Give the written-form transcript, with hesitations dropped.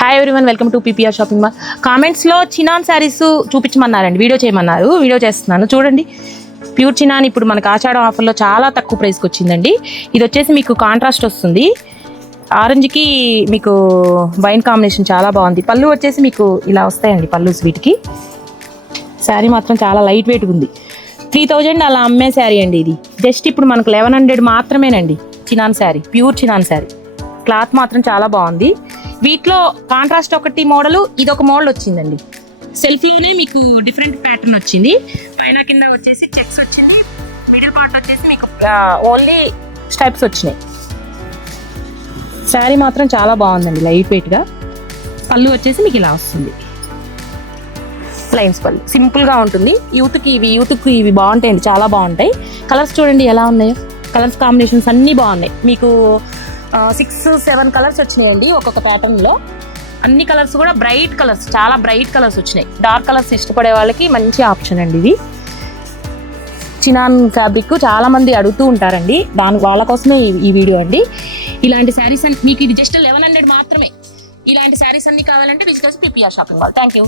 Hi everyone, welcome to PPR shopping mall. కామెంట్స్లో chinon saris చూపించమన్నారండి, video చేయమన్నారు. Video చేస్తున్నాను చూడండి. ప్యూర్ చినాన్ ఇప్పుడు మనకు ఆషాఢం ఆఫర్లో చాలా తక్కువ ప్రైస్కి వచ్చిందండి. ఇది వచ్చేసి మీకు కాంట్రాస్ట్ వస్తుంది, ఆరెంజ్కి మీకు వైన్ కాంబినేషన్ చాలా బాగుంది. పళ్ళు వచ్చేసి మీకు ఇలా వస్తాయండి పళ్ళుస్ వీటికి. శారీ మాత్రం చాలా లైట్ వెయిట్ ఉంది. 3000 అలా అమ్మే శారీ అండి ఇది. జస్ట్ ఇప్పుడు మనకు 1100 మాత్రమేనండి. Chinon sari, pure chinon sari. Cloth మాత్రం చాలా బాగుంది. వీటిలో కాంట్రాస్ట్ ఒకటి మోడలు, ఇది ఒక మోడల్ వచ్చిందండి. సెల్ఫీలోనే మీకు డిఫరెంట్ ప్యాటర్న్ వచ్చింది. పైన కింద వచ్చేసి చెక్స్ వచ్చింది. మిడిల్ పార్ట్ వచ్చేసి మీకు ఓన్లీ స్టైప్స్ వచ్చినాయి. శారీ మాత్రం చాలా బాగుందండి, లైట్ వెయిట్గా. పళ్ళు వచ్చేసి మీకు ఇలా వస్తుంది, లైన్స్ పళ్ళు, సింపుల్గా ఉంటుంది. యూత్కి ఇవి బాగుంటాయండి, చాలా బాగుంటాయి. కలర్స్ చూడండి ఎలా ఉన్నాయో, కలర్స్ కాంబినేషన్స్ అన్నీ బాగున్నాయి. మీకు 6-7 కలర్స్ వచ్చినాయండి ఒక్కొక్క ప్యాటర్న్లో. అన్ని కలర్స్ కూడా బ్రైట్ కలర్స్, చాలా బ్రైట్ కలర్స్ వచ్చినాయి. డార్క్ కలర్స్ ఇష్టపడే వాళ్ళకి మంచి ఆప్షన్ అండి ఇది. చినాన్ ఫ్యాబ్రిక్ చాలా మంది అడుగుతూ ఉంటారండి, వాళ్ళ కోసమే ఈ వీడియో అండి. ఇలాంటి శారీస్ మీకు ఇది జస్ట్ 1100 మాత్రమే. ఇలాంటి శారీస్ అన్ని కావాలంటే విజిట్ చేసి PPR shopping mall. Thank you.